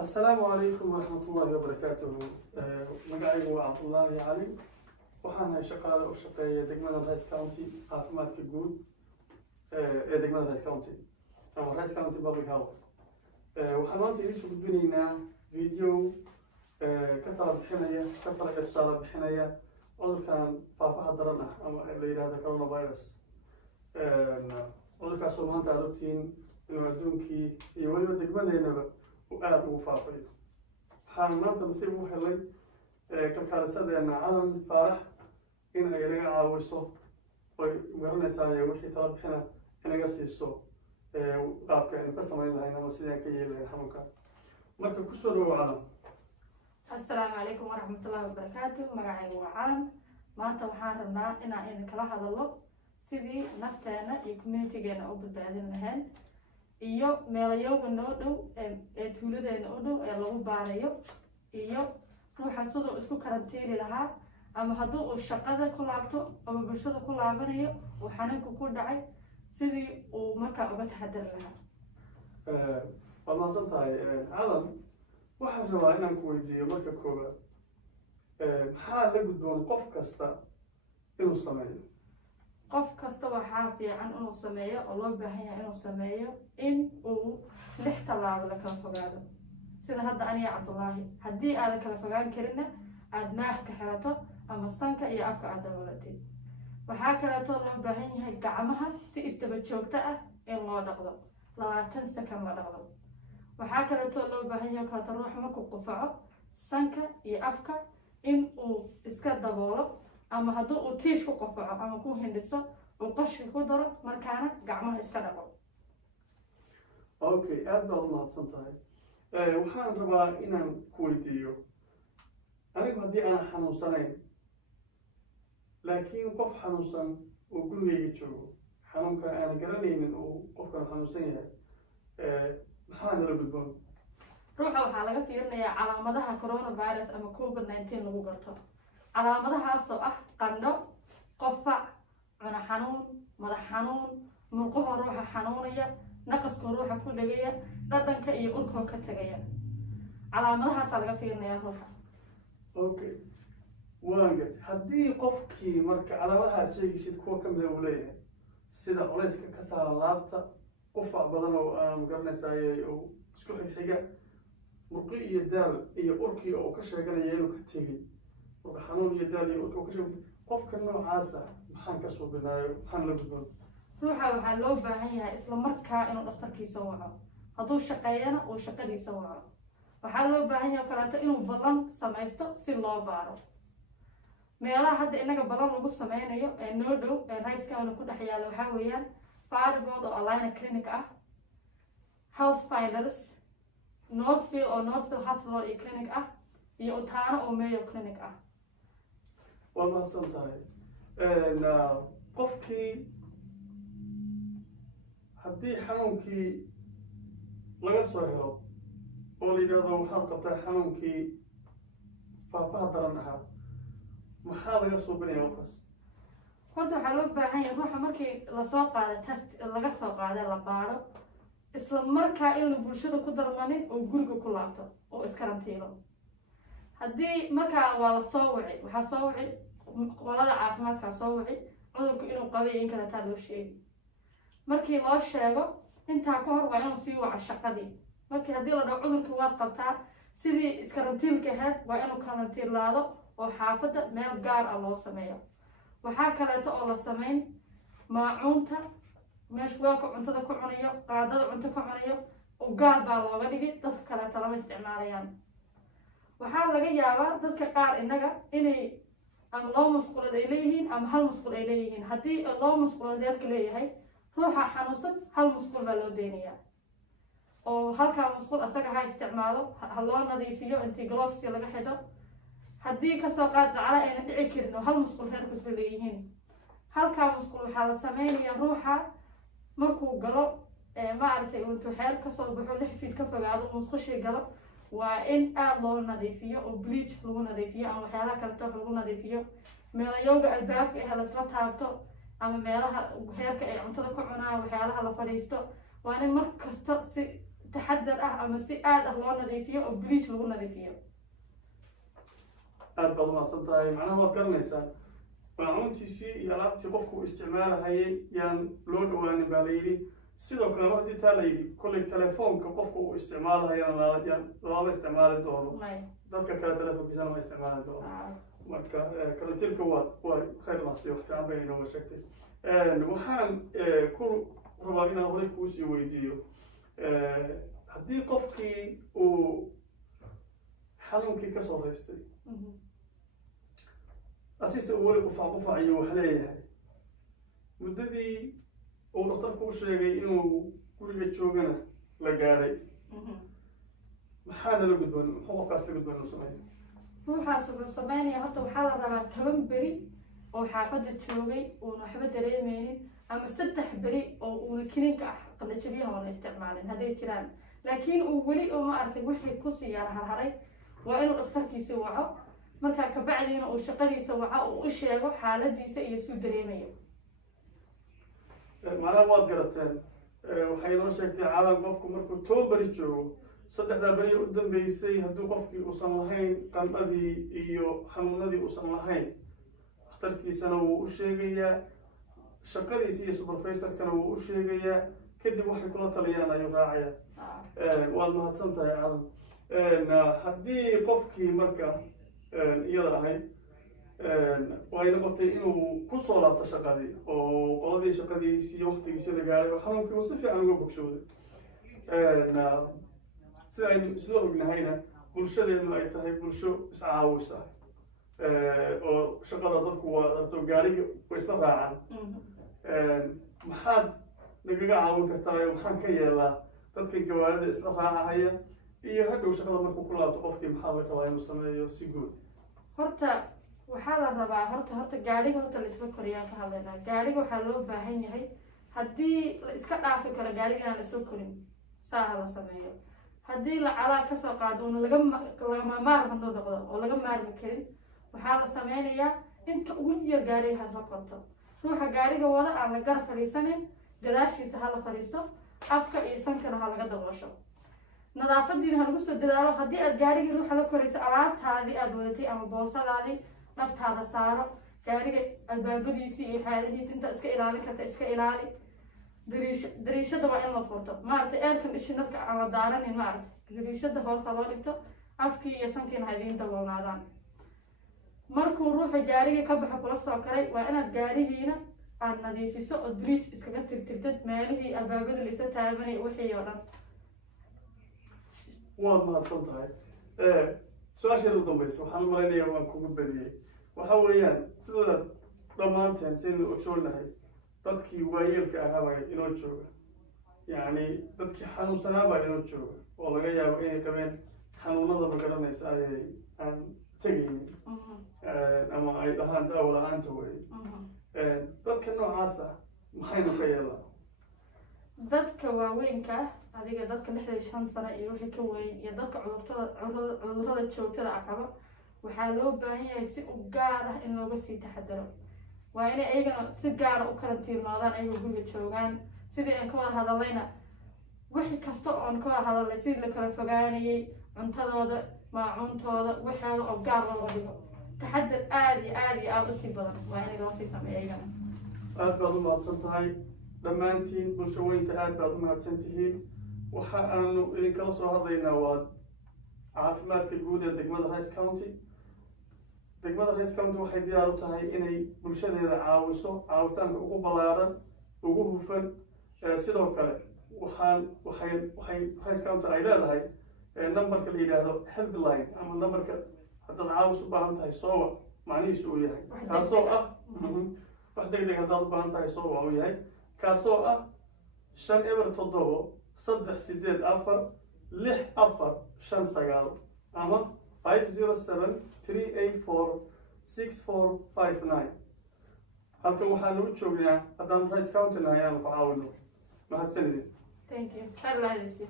السلام عليكم ورحمة الله وبركاته. مقعي وعبد الله علي وحنا شقالة وشقية دقمنا الرئيس كاونتي عافمات في الجود دقمنا الرئيس كاونتي أو الرئيس كاونتي بابليك هيلث وحنا نتيجي شو بدنا فيديو كثرة بحناية كثرة إفصال بحناية عذر كان فافها درنا أو اللي هذا كورونا فيروس عذر كاسو مهان تعرفتين إنه أدونكي يولي دقمنا هنا وآد وفافي waxaan maanta nasiib u helay kalkaalisadeena calan faarax in ay naga caawiso oy garanaysaa wixii tala bixina inaga siiso qaabka aynu ka samayn lahayn ama sidaan ka yeeli lahayn xanuunka marka kusoo dhawow calan. السلام عليكم ورحمة الله وبركاته. مقعي وعالم maanta waxaan rabnaa inaan idin kala hadalno sidii nafteena iyo communitygeena u badbaadin lahayn iyo meelayooga noo dhow ee tuuladeena u dhow ee lagu baarayo iyo ruuxa sidoo isku karantiili lahaa ama hadduu uu shaqada ku laabto ama bulshada ku laabanayo uu xanuunka ku dhacay sidii uu markaa uga taxadari lahaa. waad mahadsan tahay calan. waxaan rabaa inaan ku weydiiyo marka koowaad maxaa la gudboon qof kasta inuu sameeyo? qof kasta waxaa fiican inuu sameeyo oo loo baahan yahay inuu sameeyo in uu 6 tallaabo la kala fogaado sida hadda aniga Cabdullaahi haddii aad kala fogaan karinna aad maaska xirato ama sanka iyo afka aad daboolatid. waxaa kaleeto loo baahan yahay gacmaha si isdaba joogto ah in loo dhaqdo 20 second la dhaqdo. waxaa kaleeto loo baahan yahay kala ruuxa markuu qufaco sanka iyo afka in uu iska daboolo ama hadduu uu tiish ku qufaco ama ku hindhiso uu qashka ku daro markaana gacmaha iska dhaqo. Okay, aad baad u mahadsan tahay. waxaan rabaa inaan ku weydiiyo anigu haddii aan xanuunsanayn laakiin qof xanuunsan oo gurigayga joogo xanuunka aan garanaynin uu qofkan xanuunsan yahay maxaa nala gudboon? ruuxa waxaa laga fiirinayaa calaamadaha coronavirus ama COVID-19 lagu garto. calaamadahaasoo ah qandho, qofac, cuno xanuun, madax xanuun, murqaha ruuxa xanuunaya, naqaska ruuxa ku dhagaya, dhadhanka iyo urka ka tagaya. calaamadahaasa laga fiirinayaa ruuxa. Okay, waan gatay. haddii qofkii marka calaamadahaas sheegaysid kuwa ka mida uu leeyahay sida culayska ka saaran laabta, qufac badan oo aan garanaysaay oo isku xigxiga, murqi iyo daal iyo urkii oo ka sheeganaya inuu ka tegay xanuun iyo daal iyo urka ka sheegay qofka noocaasa maxaan ka soo binaayo maxaan la gudboon? ruuxa waxaa loo baahan yahay isla markaa inuu dhakhtarkiisa waco hadduu shaqeeyana uu shaqadiisa waco. waxaa loo baahan yahay kaleeto inuu ballan samaysto si loo baaro. meelaha hadda inaga ballan lagu sameynayo ee noo dhow ee raiskaana ku dhex yaala waxaa weeyaan Faribood oo Alina Clinic ah, Health Finders, Northfield oo Northfield Hospital iyo Clinic ah, iyo Utano oo Mayo Clinic ah. waa mahadsan tahay. qofkii haddii xanuunkii laga soo helo oo la yidhaahdo waxaad qabtaa xanuunkii faafaha daran ahaa maxaa laga soo binaya qofkaas? horta waxaa loo baahan yahay ruuxa markii lasoo qaado test laga soo qaado la baaro isla markaa inuu bulshada ku darmanin oo guriga ku laabto oo iskarantiilo. haddii markaa waa la soo wacay waxaa soo wacay qolada caafimaadkaa soo wacay cudurku inuu qabay in kaleetaa loo sheegi. markii loo sheego intaa ka hor waa inuu sii waco shaqadii. markii haddii la dhaho cudurkii waad qabtaa sidii iskarantiilka ahayd waa inuu karantiilaado oo xaafadda meel gaar ah loo sameeyo. waxaa kaleeto oo la sameyn maacuunta meesha weelka cuntada ku cunayo qaadada cunto ka cunayo oo gaar baa looga dhigay dadka kaleeto lama isticmaalayaan. waxaa laga yaabaa dadka qaar inaga inay ama 2 musqulood ay leeyihiin ama 1 musqul ay leeyihiin. haddii 2 musqulood reerka leeyahay ruuxa xanuunsan 1 musqul baa loo deynayaa oo halkaa musqul asaga ha isticmaalo ha loo nadiifiyo intii gloves laga xidho. haddii kasoo qaad dacala ayna dhici karin oo 1 musqul reerku isla leeyihiin halkaa musqul waxaa la sameynayaa ruuxa markuu galo maaragtay intuu xeer kasoo baxo 6 feet ka fogaado musqushii galo waa in aad loo nadiifiyo oo bleach lagu nadiifiyo ama waxyaalaha kaleto lagu nadiifiyo. meelayooga albaabka ee lasla taabto ama meelaha heerka ay cuntada ku cunaan waxyaalaha la fadhiisto waa in mar kasta si taxadar ah ama si aad ah loo nadiifiyo oo bleach lagu nadiifiyo. aad baad umahadsan tahay. macnaha waad garanaysaa maacuuntiisii iyo alaabtii qofku uu isticmaalahayay yaan loo dhawaanin baa la yidhi. sidoo kale mar haddii taa la yidhi kolley telefoonka qofku uu isticmaalahayana lama isticmaali doono, dadka kale telefoonkiisana ma isticmaali doono. marka karantiilka waa khayr nasiyo wax fiican bay inooga sheegtay. waxaan ku rabaa inaan horay kuusii weydiiyo, haddii qofkii uu xanuunkii ka soo raystay asise uu weli qufac iyo wax leeyahay, muddadii uu dhakhtarku u sheegay inuu guriga joogana la gaadhay, maxaa nala gudboon, muxuu qofkaas la gudboon inuu sameeyo? ruuxaas wuxuu sameynaya horta waxaa la rabaa 10 beri oo xaafadda joogay uuna waxba dareemeynin, ama 3 beri oo uuna kiniinka qalajabiyaha oona isticmaalin hadday jiraan, laakiin uu weli oo ma aragtay wixii kusii yara harharay, waa inuu dhakhtarkiisi waco, markaa kabacdiina uu shaqadiisa waco uu u sheego xaaladiisa iyo suu dareemayo. macnaha waad garateen, waxay inoo sheegtay caalam qofku markuu 10 beri joogo, 3 beri u dambeysay hadduu qofkii uusan lahayn qandhadii iyo xanuunadii uusan lahayn, dhakhtarkiisana wuu u sheegayaa, shaqadiisa iyo supervisorkana wuu u sheegayaa, kadib waxay kula taliyaan ayuu raacaya. waad mahadsan tahay caalam. haddii qofkii marka iyada ahayd way noqotay inuu kusoo laabto shaqadii oo qoladii shaqadiisii waqtigiisi la gaaray oo xanuunkii uu si fiican uga bogsooday, sida aynu isla ognahayna bulshadeenu ay tahay bulsho iscaawisa, oo shaqada dadku waa darto gaariga way isla raacaan. maxaad nagaga caawin kartaa, maxaan ka yeelaa dadka gawaarida isla raacahaya iyo hadhow shaqada markuu ku laabto qofkii maxaa la rabaa inuu sameeyo si guud? horta waxaa la rabaa horta gaariga horta la isla koriyaan ka hadlaynaa. gaariga waxaa loo baahan yahay haddii la iska dhaafi karo gaariga inaan lasoo korin saaha la sameeyo. haddii la calaal kasoo qaado una lagama maarmi hadduu noqdo oo laga maarmi karin, waxaa la sameynayaa inta ugu yar gaariga ha la korto. ruuxa gaariga wada aan la gar fadhiisanin, gadaashiisa ha la fadhiiso, afka iyo sankana ha laga daboosho. nadaafadiina ha lagu soo dadaalo. haddii aad gaarigii ruuxa la korayso, alaabtaadii aad wadatay ama boolsadaadii naftaada saaro, gaariga albaabadiisii iyo xaalihiisi inta iska ilaalin karta iska ilaali. dariishada waa in la furto, maaragtay air conditionerka aan la daaranin, maaragtay dariishada hoosa loo dhigto, afkii iyo sankiina ha idiin daboolnaadaan. markuu ruuxa gaarigii ka baxo kula soo karay, waa inaad gaarigiina aad nadiifiso oo bleach iskaga tirtirtid meelihii albaabada la isa taabanay wixii oo dhan. waad mahadsan tahay. su-aasheeda u dambaysa waxaan u malaynayaa waan kugu badiyey. waxa weeyaan sida dhammaanteen saynu ogsoonahay, dadkii waayeelka ahaabaa inoo jooga, yacni dadkii xanuunsanaabaa inoo jooga oo laga yaabo inay qabeen xanuunada ma garanaysa aan tegaynin, ama ay dhahaan daawo la-aanta wey. dadka noocaas ah maxaynu ka yeelaa? dadka waaweynka adiga dadka 65 sano iyo wixii ka weyn iyo dadka cudurrada joogtada ah qaba, waxaa loo baahan yahay si u gaar ah in looga sii taxadaro. waa inay ayagana si gaara u karantiilnoodaan ayagoo guriga joogaan. sidii aan ka wada hadallayna wixii kasta oon ka wada hadalnay, sidii la kala fogaanayay, cuntadooda, maacuuntooda, waxooda oo gaar looga dhigo. taxadar aad iyo aad usii badan waa inay loo sii sameeyo ayagana. aad baad u mahadsan tahay dhammaantiin bulshaweynta, aad baad u mahadsan tihiin. waxa aanu idinkala soo hadlaynaa waa caafimaadka guud ee degmada Rice County. degmada Rice County waxay diyaar u tahay inay bulshadeeda caawiso caawitaanka ugu ballaaran, ugu hufan. sidoo kale waxay Rice County ay leedahay numberka la yidhaahdo helpline, ama numberka haddaad caawis u baahan tahay soowa macnihiisu uu yahay, kaasoo ah wax degdeg haddaad u baahan tahay soowa uu yahay, kaasoo ah 507-384-6459 ama 507-384-6459. halkan waxaanu u joognaa haddaan Rice County nahay inaanu ku caawino. mahadsanidin. Thank you.